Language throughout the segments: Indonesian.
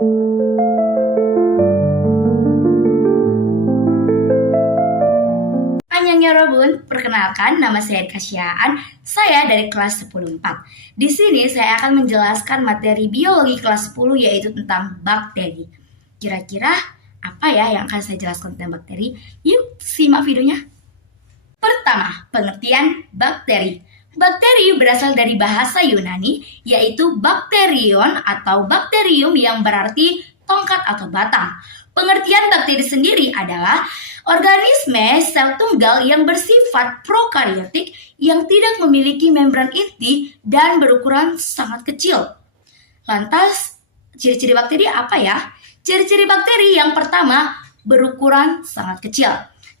Annyeonghaseyo, perkenalkan nama saya Kasyaan, saya dari kelas 10-4. Di sini saya akan menjelaskan materi biologi kelas 10 yaitu tentang bakteri. Kira-kira apa ya yang akan saya jelaskan tentang bakteri? Yuk simak videonya. Pertama, pengertian bakteri. Bakteri berasal dari bahasa Yunani yaitu bakterion atau bakterium yang berarti tongkat atau batang. Pengertian bakteri sendiri adalah organisme sel tunggal yang bersifat prokariotik yang tidak memiliki membran inti dan berukuran sangat kecil. Lantas, ciri-ciri bakteri apa ya? Ciri-ciri bakteri yang pertama, berukuran sangat kecil.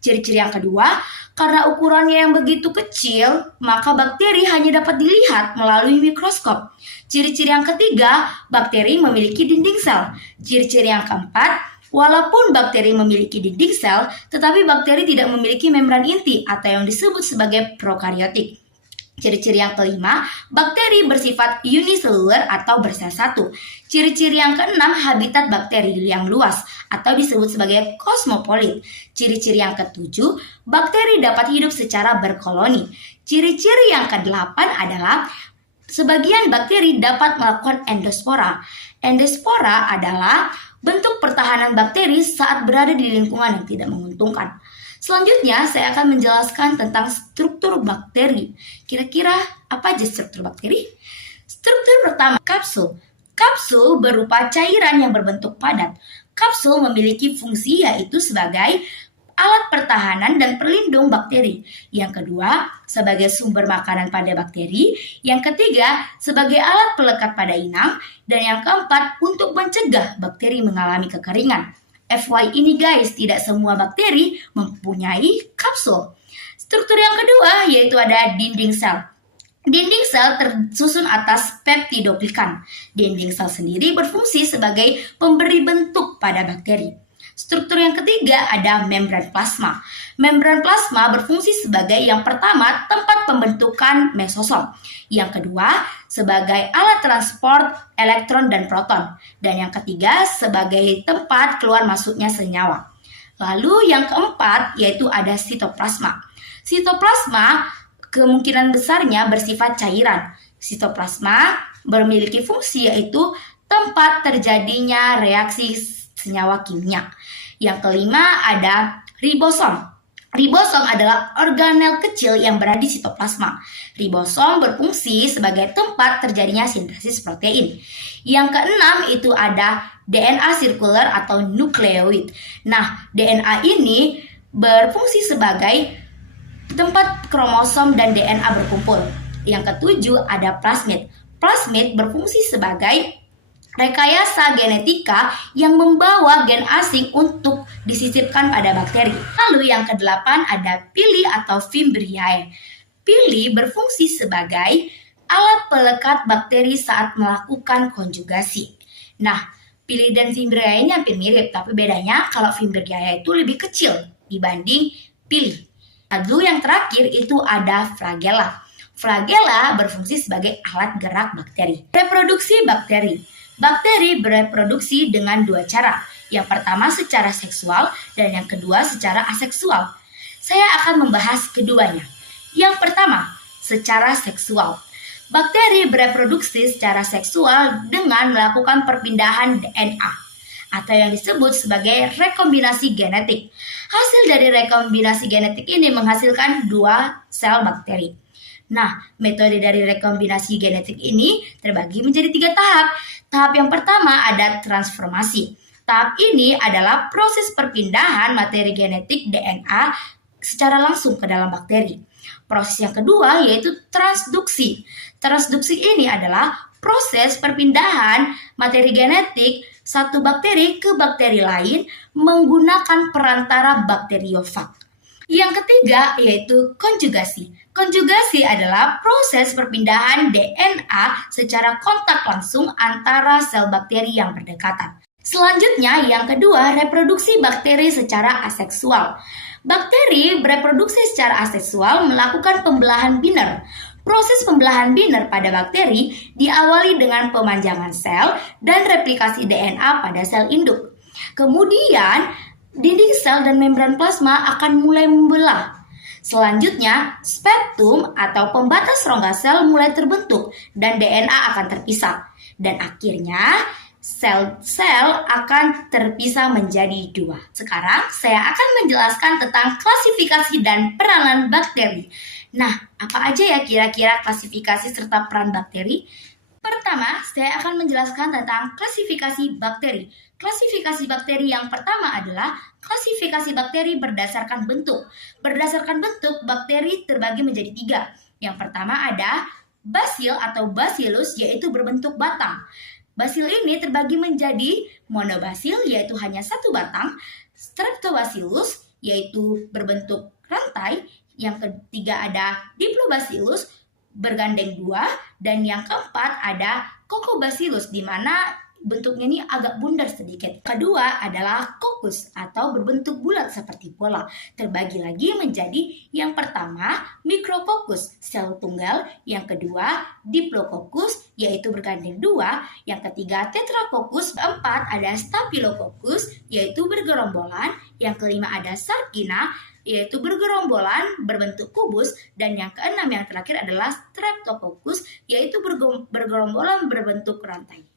Ciri-ciri yang kedua, karena ukurannya yang begitu kecil, maka bakteri hanya dapat dilihat melalui mikroskop. Ciri-ciri yang ketiga, bakteri memiliki dinding sel. Ciri-ciri yang keempat, walaupun bakteri memiliki dinding sel, tetapi bakteri tidak memiliki membran inti atau yang disebut sebagai prokariotik. Ciri-ciri yang kelima, bakteri bersifat uniseluler atau bersel satu. Ciri-ciri yang keenam, habitat bakteri yang luas atau disebut sebagai kosmopolit. Ciri-ciri yang ketujuh, bakteri dapat hidup secara berkoloni. Ciri-ciri yang kedelapan adalah sebagian bakteri dapat melakukan endospora. Endospora adalah bentuk pertahanan bakteri saat berada di lingkungan yang tidak menguntungkan. Selanjutnya, saya akan menjelaskan tentang struktur bakteri. Kira-kira apa aja struktur bakteri? Struktur pertama, kapsul. Kapsul berupa cairan yang berbentuk padat. Kapsul memiliki fungsi yaitu sebagai alat pertahanan dan pelindung bakteri. Yang kedua, sebagai sumber makanan pada bakteri. Yang ketiga, sebagai alat pelekat pada inang. Dan yang keempat, untuk mencegah bakteri mengalami kekeringan. FYI ini guys, tidak semua bakteri mempunyai kapsul. Struktur yang kedua yaitu ada dinding sel. Dinding sel tersusun atas peptidoglikan. Dinding sel sendiri berfungsi sebagai pemberi bentuk pada bakteri. Struktur yang ketiga ada membran plasma. Membran plasma berfungsi sebagai yang pertama tempat pembentukan mesosom. Yang kedua sebagai alat transport elektron dan proton. Dan yang ketiga sebagai tempat keluar masuknya senyawa. Lalu yang keempat yaitu ada sitoplasma. Sitoplasma kemungkinan besarnya bersifat cairan. Sitoplasma memiliki fungsi yaitu tempat terjadinya reaksi senyawa kimia. Yang kelima ada ribosom. Ribosom adalah organel kecil yang berada di sitoplasma. Ribosom berfungsi sebagai tempat terjadinya sintesis protein. Yang keenam itu ada DNA sirkuler atau nukleoid. Nah, DNA ini berfungsi sebagai tempat kromosom dan DNA berkumpul. Yang ketujuh ada plasmid. Plasmid berfungsi sebagai rekayasa genetika yang membawa gen asing untuk disisipkan pada bakteri. Lalu yang kedelapan ada pili atau Fimbriae. Pili berfungsi sebagai alat pelekat bakteri saat melakukan konjugasi. Nah, pili dan Fimbriae ini hampir mirip, tapi bedanya kalau Fimbriae itu lebih kecil dibanding pili. Lalu yang terakhir itu ada flagella. Flagella berfungsi sebagai alat gerak bakteri. Reproduksi bakteri. Bakteri bereproduksi dengan dua cara. Yang pertama secara seksual dan yang kedua secara aseksual. Saya akan membahas keduanya. Yang pertama, secara seksual. Bakteri bereproduksi secara seksual dengan melakukan perpindahan DNA atau yang disebut sebagai rekombinasi genetik. Hasil dari rekombinasi genetik ini menghasilkan dua sel bakteri. Nah, metode dari rekombinasi genetik ini terbagi menjadi 3 tahap. Tahap yang pertama ada transformasi. Tahap ini adalah proses perpindahan materi genetik DNA secara langsung ke dalam bakteri. Proses yang kedua yaitu transduksi. Transduksi ini adalah proses perpindahan materi genetik satu bakteri ke bakteri lain menggunakan perantara bakteriofag. Yang ketiga yaitu konjugasi. Konjugasi adalah proses perpindahan DNA secara kontak langsung antara sel bakteri yang berdekatan. Selanjutnya yang kedua, reproduksi bakteri secara aseksual. Bakteri bereproduksi secara aseksual melakukan pembelahan biner. Proses pembelahan binder pada bakteri diawali dengan pemanjangan sel dan replikasi DNA pada sel induk. Kemudian, dinding sel dan membran plasma akan mulai membelah. Selanjutnya, spectrum atau pembatas rongga sel mulai terbentuk dan DNA akan terpisah. Dan akhirnya, sel-sel akan terpisah menjadi dua. Sekarang, saya akan menjelaskan tentang klasifikasi dan peranan bakteri. Nah, apa aja ya kira-kira klasifikasi serta peran bakteri? Pertama, saya akan menjelaskan tentang klasifikasi bakteri. Klasifikasi bakteri yang pertama adalah klasifikasi bakteri berdasarkan bentuk. Berdasarkan bentuk, bakteri terbagi menjadi tiga. Yang pertama ada basil atau bacillus, yaitu berbentuk batang. Basil ini terbagi menjadi monobasil, yaitu hanya satu batang, streptobacillus, yaitu berbentuk rantai, yang ketiga ada diplobacillus bergandeng dua, dan yang keempat ada Coccobacillus di mana bentuknya ini agak bundar sedikit. Kedua adalah coccus atau berbentuk bulat seperti bola. Terbagi lagi menjadi yang pertama Micrococcus sel tunggal, yang kedua Diplococcus yaitu bergandeng dua, yang ketiga Tetracoccus, keempat ada Staphylococcus yaitu bergerombolan, yang kelima ada Sargina yaitu bergerombolan berbentuk kubus, dan yang keenam yang terakhir adalah Streptococcus yaitu bergerombolan berbentuk rantai.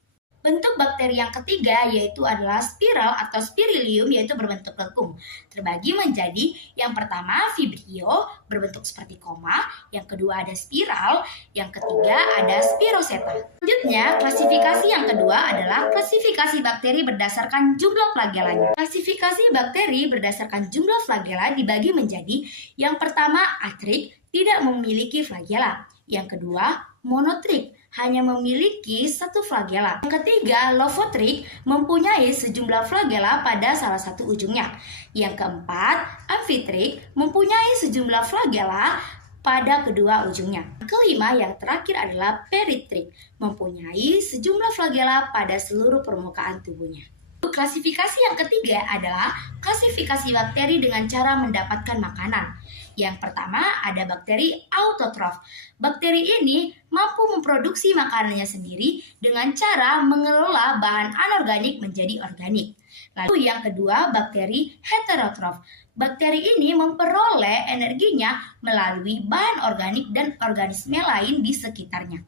Bentuk bakteri yang ketiga yaitu adalah spiral atau spirilium yaitu berbentuk lekung. Terbagi menjadi yang pertama Vibrio berbentuk seperti koma, yang kedua ada spiral, yang ketiga ada spiroseta. Selanjutnya, klasifikasi yang kedua adalah klasifikasi bakteri berdasarkan jumlah flagelanya. Klasifikasi bakteri berdasarkan jumlah flagela dibagi menjadi yang pertama atrik, tidak memiliki flagela. Yang kedua monotrik, hanya memiliki satu flagela. Yang ketiga, lophotric, mempunyai sejumlah flagela pada salah satu ujungnya. Yang keempat, amphitric, mempunyai sejumlah flagela pada kedua ujungnya. Kelima, yang terakhir adalah peritric, mempunyai sejumlah flagela pada seluruh permukaan tubuhnya. Klasifikasi yang ketiga adalah klasifikasi bakteri dengan cara mendapatkan makanan. Yang pertama ada bakteri autotrof. Bakteri ini mampu memproduksi makanannya sendiri dengan cara mengelola bahan anorganik menjadi organik. Lalu yang kedua bakteri heterotrof. Bakteri ini memperoleh energinya melalui bahan organik dan organisme lain di sekitarnya.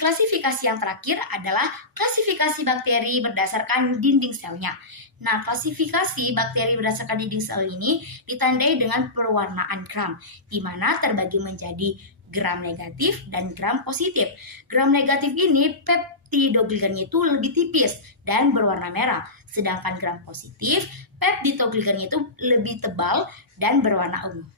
Klasifikasi yang terakhir adalah klasifikasi bakteri berdasarkan dinding selnya. Nah, klasifikasi bakteri berdasarkan dinding sel ini ditandai dengan perwarnaan gram, di mana terbagi menjadi gram negatif dan gram positif. Gram negatif ini peptidoglicannya itu lebih tipis dan berwarna merah, sedangkan gram positif peptidoglicannya itu lebih tebal dan berwarna ungu.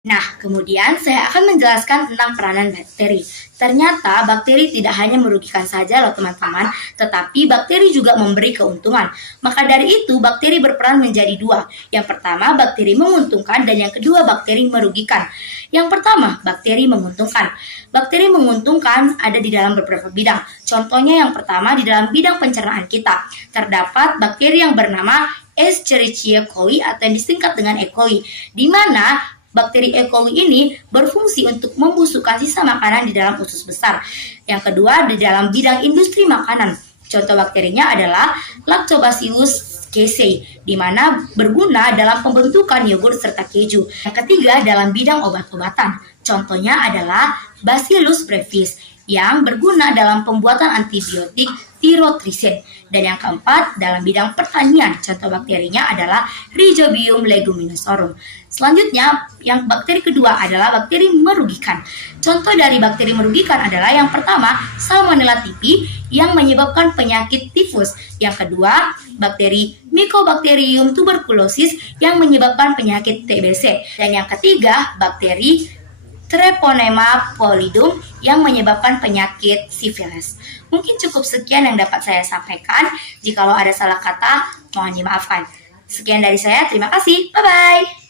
Nah, kemudian saya akan menjelaskan tentang peranan bakteri. Ternyata bakteri tidak hanya merugikan saja loh teman-teman, tetapi bakteri juga memberi keuntungan. Maka dari itu, bakteri berperan menjadi dua. Yang pertama, bakteri menguntungkan, dan yang kedua, bakteri merugikan. Yang pertama, bakteri menguntungkan. Bakteri menguntungkan ada di dalam beberapa bidang. Contohnya yang pertama, di dalam bidang pencernaan kita. Terdapat bakteri yang bernama Escherichia coli atau yang disingkat dengan E. coli, di mana bakteri E. coli ini berfungsi untuk membusukkan sisa makanan di dalam usus besar. Yang kedua, di dalam bidang industri makanan. Contoh bakterinya adalah Lactobacillus casei, di mana berguna dalam pembentukan yogurt serta keju. Yang ketiga, dalam bidang obat-obatan. Contohnya adalah Bacillus brevis, yang berguna dalam pembuatan antibiotik tirotrisin. Dan yang keempat, dalam bidang pertanian. Contoh bakterinya adalah Rhizobium leguminosarum. Selanjutnya, yang bakteri kedua adalah bakteri merugikan. Contoh dari bakteri merugikan adalah yang pertama, Salmonella typhi yang menyebabkan penyakit tifus. Yang kedua, bakteri Mycobacterium tuberculosis yang menyebabkan penyakit TBC. Dan yang ketiga, bakteri Treponema pallidum yang menyebabkan penyakit sifilis. Mungkin cukup sekian yang dapat saya sampaikan. Jikalau ada salah kata, mohon dimaafkan. Sekian dari saya, terima kasih. Bye-bye.